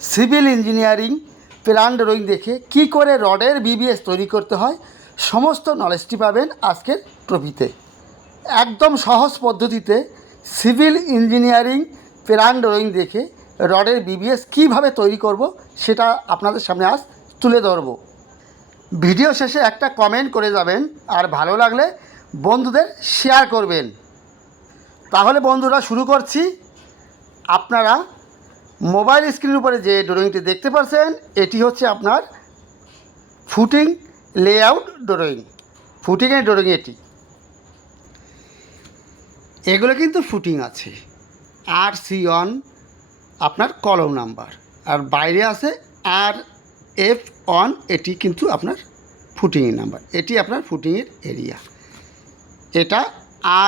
Civil engineering plan drawing দেখে কি করে রডের বিবিএস তৈরি করতে হয় সমস্ত নলেজটি পাবেন আজকের টপিতে। একদম সহজ পদ্ধতিতে সিভিল ইঞ্জিনিয়ারিং প্ল্যান ড্রয়িং দেখে রডের বিবিএস কীভাবে তৈরি করব সেটা আপনাদের সামনে আজ তুলে ধরব। ভিডিও শেষে একটা কমেন্ট করে যাবেন, আর ভালো লাগলে বন্ধুদের শেয়ার করবেন। তাহলে বন্ধুরা শুরু করছি। আপনারা মোবাইল স্ক্রিনের উপরে যে ড্রয়িংটি দেখতে পাচ্ছেন এটি হচ্ছে আপনার ফুটিং লেআউট ড্রয়িং, ফুটিংয়ের ড্রয়িং। এগুলো কিন্তু ফুটিং আছে, RC1 আপনার কলম নাম্বার, আর বাইরে আছে RF1, এটি কিন্তু আপনার ফুটিংয়ের নাম্বার, এটি আপনার ফুটিংয়ের এরিয়া। এটা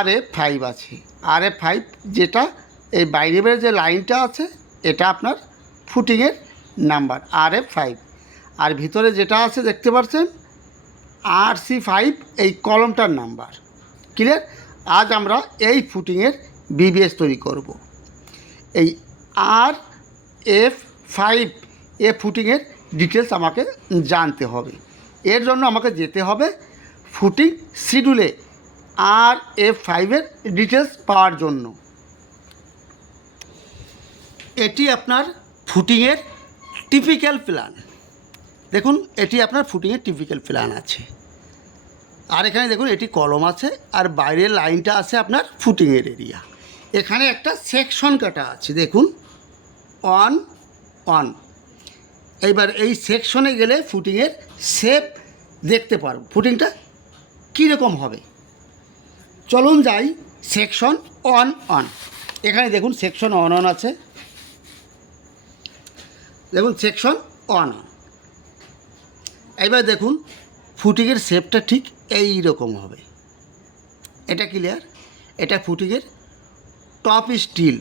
RF5 আছে, RF5 যেটা এই বাইরে যে লাইনটা আছে এটা আপনার ফুটিংয়ের নাম্বার RF5, আর ভিতরে যেটা আছে দেখতে পাচ্ছেন RC5, এই কলমটার নাম্বার। ক্লিয়ার? আজ আমরা এই ফুটিংয়ের বিবিএস তৈরি করব। এই RF5 এ ফুটিংয়ের ডিটেলস আমাকে জানতে হবে। এর জন্য আমাকে যেতে হবে ফুটিং শিডিউলে RF5-এর ডিটেলস পাওয়ার জন্য। এটি আপনার ফুটিংয়ের টিপিক্যাল প্ল্যান। দেখুন, এটি আপনার ফুটিংয়ের টিপিক্যাল প্ল্যান আছে, আর এখানে দেখুন এটি কলম আছে, আর বাইরের লাইনটা আছে আপনার ফুটিংয়ের এরিয়া। এখানে একটা সেকশন কাটা আছে, দেখুন অন। এইবার এই সেকশনে গেলে ফুটিংয়ের শেপ দেখতে পারব, ফুটিংটা কীরকম হবে। চলুন যাই সেকশন অন। এখানে দেখুন সেকশন অন আছে, দেখুন সেকশন অন। এইবার দেখুন ফুটিংয়ের শেপটা ঠিক এই রকম হবে। এটা ক্লিয়ার? এটা ফুটিংয়ের টপ স্টিল,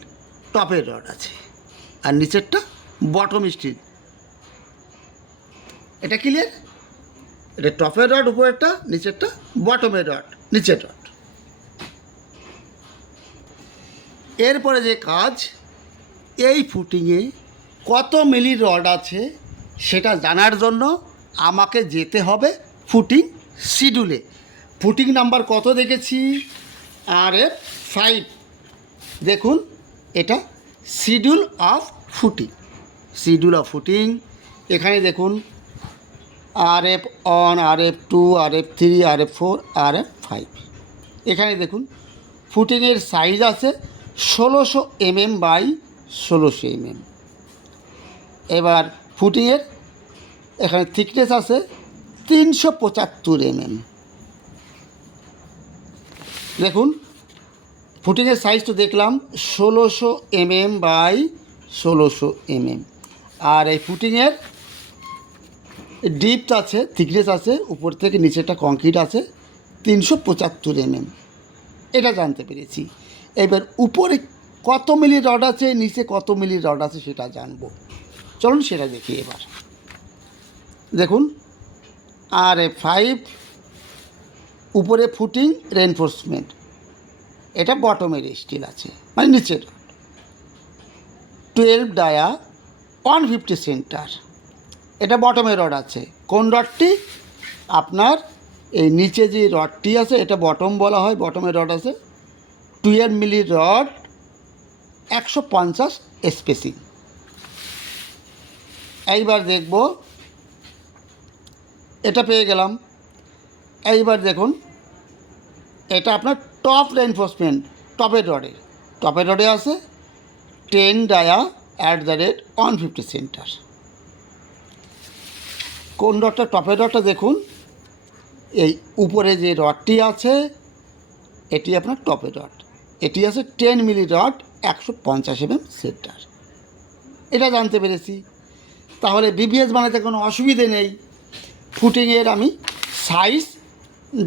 টপের রড আছে, আর নিচেরটা বটম স্টিল। এটা ক্লিয়ার? এটা টপের রড উপরেরটা, নিচেরটা বটমের রড, নিচের রড। এরপরে যে কাজ, এই ফুটিংয়ে কত মিলি রড আছে সেটা জানার জন্য আমাকে যেতে হবে ফুটিং শিডিউলে। ফুটিং নাম্বার কত দেখেছি? RF5। দেখুন এটা শিডিউল অফ ফুটিং। এখানে দেখুন RF1, RF2, RF3, RF4, RF5। এখানে দেখুন ফুটিংয়ের সাইজ আছে 1600 mm বাই 1600 mm। এবার ফুটিংয়ের এখানে থিকনেস আছে 375 mm। দেখুন ফুটিংয়ের সাইজ তো দেখলাম 1600 mm বাই 1600 mm, আর এই ফুটিংয়ের ডিপথ আছে, থিকনেস আছে, উপর থেকে নিচেটা কংক্রিট আছে 375 mm। এটা জানতে পেরেছি। এবার উপরে কত মিলি রড আছে, নিচে কত মিলি রড আছে সেটা জানবো। চলুন সেটা দেখি। এবার দেখুন RF5 উপরে ফুটিং রেনফোর্সমেন্ট, এটা বটমের স্টিল আছে, মানে নিচের 12 ডায়া 150 সেন্টার, এটা বটমের রড আছে। কোন রডটি? আপনার এই নিচে যে রডটি আছে এটা বটম বলা হয়, বটমের রড আছে 12 মিলি রড, 150 স্পেসিং। এইবার দেখব, এটা পেয়ে গেলাম। এইবার দেখুন এটা আপনার টপ রেনফোর্সমেন্ট, টপের রডে আছে 10 ডায়া @ 150 সেন্টার। কোন রডটা? টপের রডটা। দেখুন এই উপরে যে রডটি আছে এটি আপনার টপের রড, এটি আছে 10 মিলি রড, 150 mm সেন্টার। এটা জানতে পেরেছি। তাহলে বিবিএস বানাতে কোনো অসুবিধে নেই। ফুটিংয়ের আমি সাইজ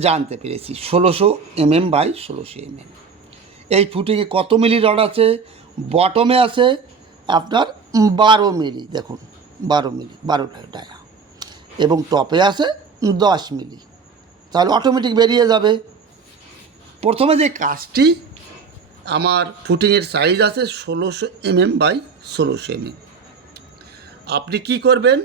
জানতে পেরেছি 1600 mm বাই 1600 mm। এই ফুটিংয়ে কত মিলি রড আছে? বটমে আছে আপনার 12 মিলি, দেখুন 12 মিলি, 12টা ডায়া, এবং টপে আছে 10 মিলি। তাহলে অটোমেটিক বেরিয়ে যাবে। প্রথমে যে কাজটি, আমার ফুটিংয়ের সাইজ আছে 1600 mm বাই 1600 mm। আপনি কি করবেন,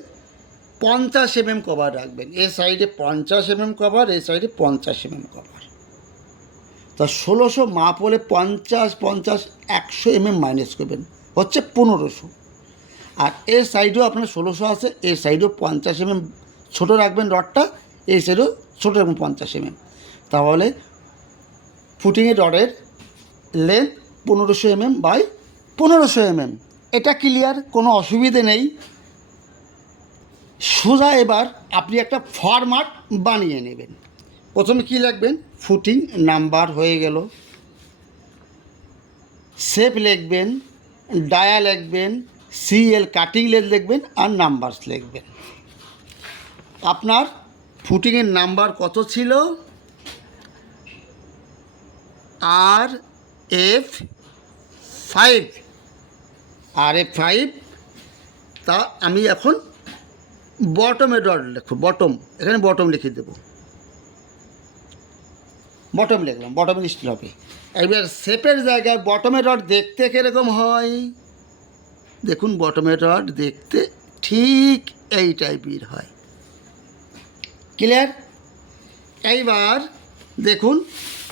50 কভার রাখবেন, এ সাইডে 50 কভার, এই সাইডে 50 কভার। তা 1600 মাপ হলে 50 100 মাইনাস করবেন, হচ্ছে 1500। আর এর সাইডেও আপনার 1600 আছে, এর সাইডেও 50 ছোটো রাখবেন রডটা, এই সাইডেও ছোটো রাখবেন 50 তাহলে ফুটিংয়ের রডের লেন্থ 1500 বাই 1500। এটা ক্লিয়ার, কোনো অসুবিধে নেই। সোজা এবার আপনি একটা ফরম্যাট বানিয়ে নেবেন। প্রথমে কী লিখবেন, ফুটিং নাম্বার হয়ে গেল, শেপ লিখবেন, ডায়া লিখবেন, সিএল কাটিং লেন্থ লিখবেন, আর নাম্বারস লিখবেন। আপনার ফুটিংয়ের নাম্বার কত ছিল, RF5, RF5। তা আমি এখন বটমের রড লিখব, বটম, এখানে বটম লিখে দেব, বটম লিখলাম, বটমের স্টিল হবে। এবার শেপের জায়গায় বটমের রড দেখতে কীরকম হয়, দেখুন বটমের রড দেখতে ঠিক এই টাইপের হয়। ক্লিয়ার? এইবার দেখুন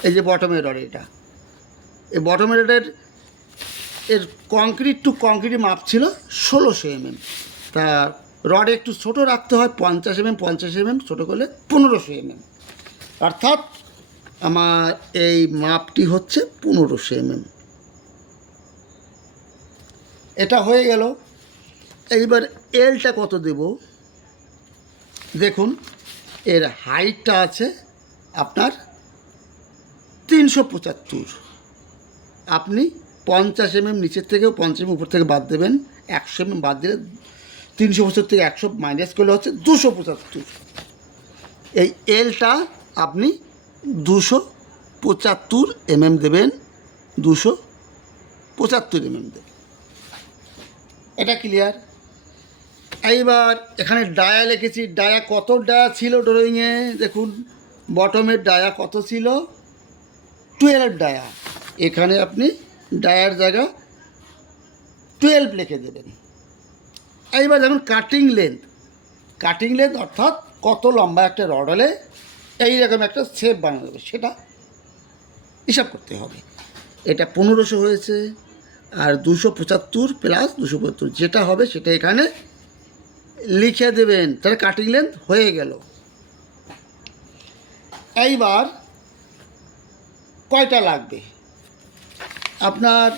এই যে বটমের রড, এটা এই বটমের রডের এর কংক্রিট টু কংক্রিট মাপ ছিল 1600 তা রড একটু ছোটো রাখতে হয়, 50 ছোটো করলে 1500 অর্থাৎ আমার এই মাপটি হচ্ছে 1500 এটা হয়ে গেল। এইবার এলটা কত দেব, দেখুন এর হাইটটা আছে আপনার 375, আপনি 50 নিচের থেকেও 50 উপর থেকে বাদ দেবেন, 100 বাদ দিলে 375 থেকে 100 মাইনাস করলে হচ্ছে 275। এই এলটা আপনি 275 দেবেন, 275 দেবেন। এটা ক্লিয়ার? এইবার এখানে ডায়া লিখেছি, ডায়া কত ডায়া ছিল ড্রয়িংয়ে, দেখুন বটমের ডায়া কত ছিল, 12 ডায়া। এখানে আপনি ডায়ার জায়গা 12 লিখে দেবেন। এইবার দেখুন কাটিং লেন্থ, কাটিং লেন্থ অর্থাৎ কত লম্বা একটা রড হলে এইরকম একটা শেপ বানানো যাবে সেটা হিসাব করতে হবে। এটা 1500 হয়েছে, আর 275 প্লাস 275 যেটা হবে সেটা এখানে লিখে দেবেন, তাহলে কাটিং লেন্থ হয়ে গেল। এইবার কয়টা লাগবে, আপনার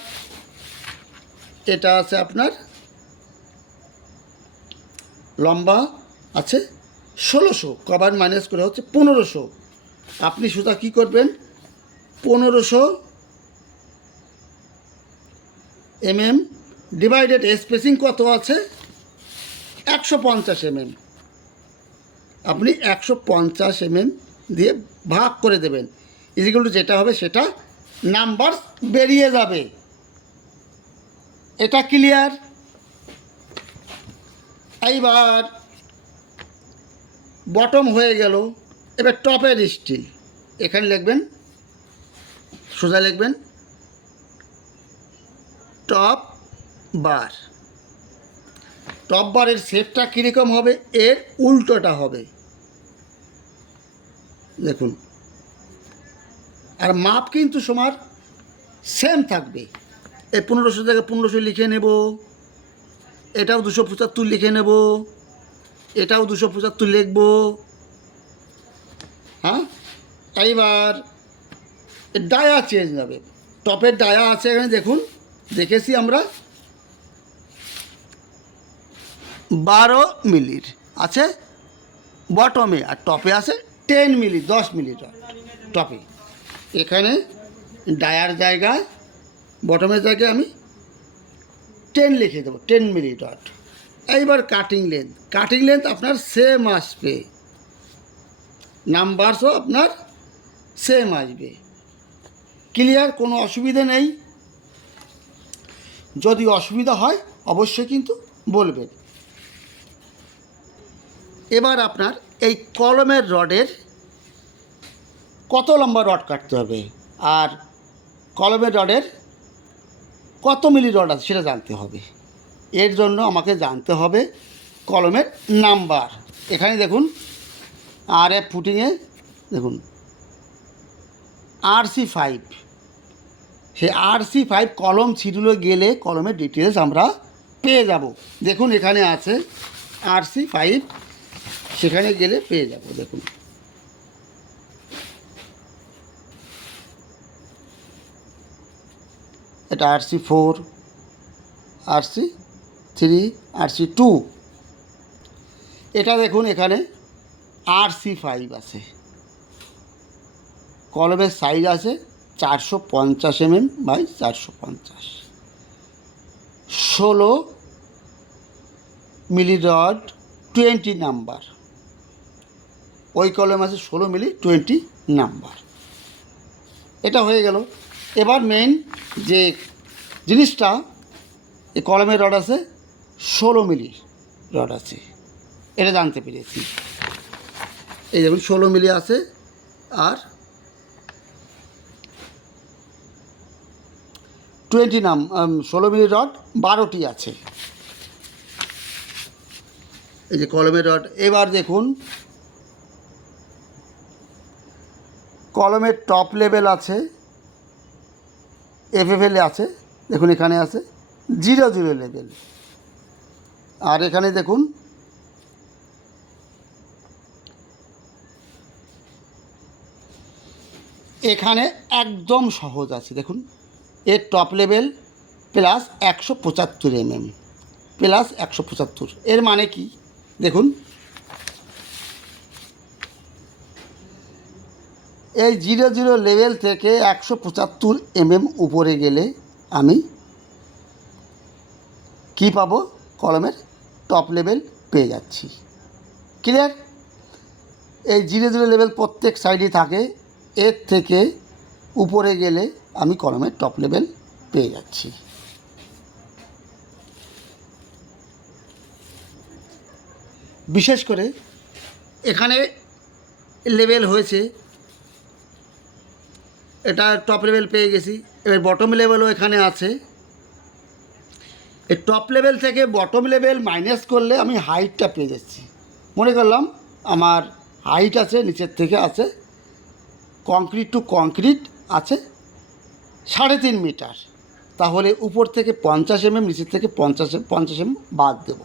এটা আছে, আপনার লম্বা আছে 1600, কভার মাইনাস করে হচ্ছে 1500। আপনি সুতা কী করবেন, 1500 ডিভাইডেড স্পেসিং কত আছে 150 আপনি 150 দিয়ে ভাগ করে দেবেন, ইজিক্যাল টু যেটা হবে সেটা নাম্বার বেরিয়ে যাবে। এটা ক্লিয়ার? এইবার বটম হয়ে গেল, এবার টপের স্টিল, এখানে লিখবেন, সোজা লিখবেন টপ বার। টপ বারের শেপটা কীরকম হবে, এর উল্টোটা হবে, দেখুন। আর মাপ কিন্তু সমান সেম থাকবে, এই 1500 জায়গায় 1500 লিখে নেব, এটাও 275 লিখে নেব, এটাও 275 লিখব। হ্যাঁ, এইবার ডায়া চেঞ্জ হবে, টপের ডায়া আছে এখানে দেখুন, দেখেছি আমরা 12 মিলির আছে বটমে, আর টপে আছে 10 মিলি, 10 মিলি টপে। এখানে ডায়ার জায়গায় বটমের জায়গায় আমি 10 লিখে দেবো, 10 মিলি ডট। এইবার কাটিং লেন্থ, কাটিং লেন্থ আপনার সেম আসবে, নাম্বারসও আপনার সেম আসবে। ক্লিয়ার? কোনো অসুবিধা নেই। যদি অসুবিধা হয় অবশ্যই কিন্তু বলবেন। এবার আপনার এই কলমের রডের কত লম্বা রড কাটতে হবে, আর কলমের রডের কত মিলি রড আছে সেটা জানতে হবে। এর জন্য আমাকে জানতে হবে কলমের নাম্বার। এখানে দেখুন RF ফুটিংয়ে দেখুন RC5, সেই RC5 কলম শিডিউলে গেলে কলমের ডিটেলস আমরা পেয়ে যাব। দেখুন এখানে আছে RC5, সেখানে গেলে পেয়ে যাব। দেখুন এটা RC4, RC3, RC2। এটা দেখুন এখানে RC5 আছে। কলমের সাইজ আছে 450 mm by 450। 16 milli rod 20 number, ওই কলম আছে 16 মিলি 20 নাম্বার। এটা হয়ে গেল। এবার মেইন যে জিনিসটা, এই কলমের রড আছে 16 মিলি রড আছে, এটা জানতে পেরেছি। এই দেখুন 16 মিলি আছে, আর 16 মিলি রড 12টি আছে। এই যে কলমের রড। এবার দেখুন কলমের টপ লেভেল আছে, FFL আছে, দেখুন এখানে আছে 00 লেভেল। আর এখানে দেখুন এখানে একদম সহজ আছে। দেখুন এর top level plus 175 mm, plus 175। এর মানে কি দেখুন, এই 00 লেভেল থেকে 175 mm উপরে গেলে আমি কি পাবো, কলমের টপ লেভেল পেয়ে যাচ্ছি। ক্লিয়ার? এই 00 লেভেল প্রত্যেক সাইডে থাকে, এর থেকে উপরে গেলে আমি কলমের টপ লেভেল পেয়ে যাচ্ছি। বিশেষ করে এখানে লেভেল হয়েছে, এটা টপ লেভেল পেয়ে গেছি। এবার বটম লেভেলও এখানে আছে। এই টপ লেভেল থেকে বটম লেভেল মাইনাস করলে আমি হাইটটা পেয়ে যাচ্ছি। মনে করলাম আমার হাইট আছে, নিচের থেকে আছে কংক্রিট টু কংক্রিট আছে 3.5 মিটার, তাহলে উপর থেকে 50 mm, নিচের থেকে 50 mm বাদ দেব,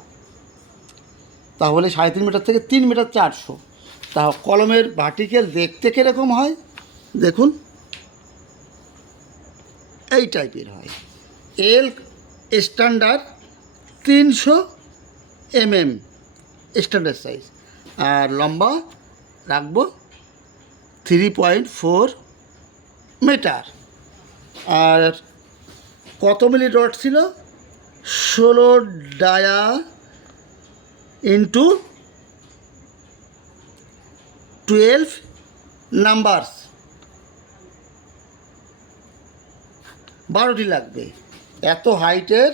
তাহলে 3.5 মিটার থেকে 3 মিটার 400। তা কলমের ভার্টিক্যাল দেখতে কীরকম হয় দেখুন, এই টাইপের হয়। এল স্ট্যান্ডার্ড 300 mm স্ট্যান্ডার্ড সাইজ, আর লম্বা রাখবো 3.4 মিটার। আর কত মিলি রড ছিল, 16 ডায়া ইন্টু 12 নাম্বারস, 12টি লাগবে। এত হাইটের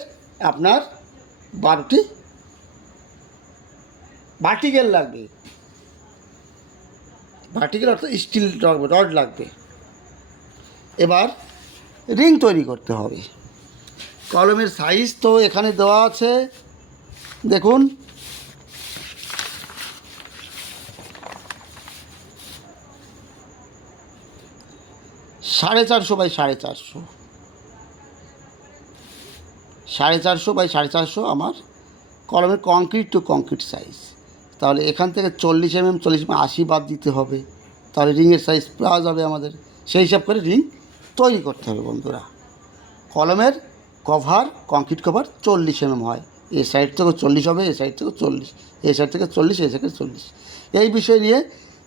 আপনার 12টি ভার্টিক্যাল লাগবে। ভার্টিক্যাল অর্থাৎ স্টিল রড লাগবে। এবার রিং তৈরি করতে হবে। কলমের সাইজ তো এখানে দেওয়া আছে, দেখুন সাড়ে 450 বাই 450, 450 বাই 450 আমার কলমের কংক্রিট টু কংক্রিট সাইজ। তাহলে এখান থেকে 40 mm 80 বাদ দিতে হবে, তাহলে রিংয়ের সাইজ পাওয়া যাবে আমাদের। সেই হিসাব করে রিং তৈরি করতে হবে বন্ধুরা। কলমের কভার, কংক্রিট কভার 40 mm হয়, এই সাইড থেকেও 40 হবে, এই সাইড থেকেও 40, এই সাইড থেকে 40, এই সাইড থেকে 40। এই বিষয় নিয়ে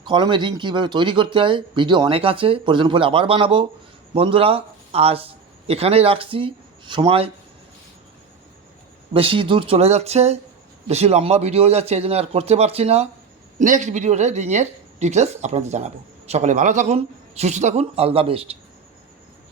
কলমের রিং কীভাবে তৈরি করতে হয় ভিডিও অনেক আছে, প্রয়োজন পড়লে আবার বানাবো। বন্ধুরা আজ এখানেই রাখছি, সময় বেশি দূর চলে যাচ্ছে, বেশি লম্বা ভিডিও যাচ্ছে, এই জন্য আর করতে পারছি না। নেক্সট ভিডিওতে রিংয়ের ডিটেলস আপনাদের জানাবো। সকলে ভালো থাকুন, সুস্থ থাকুন, অল দ্য বেস্ট।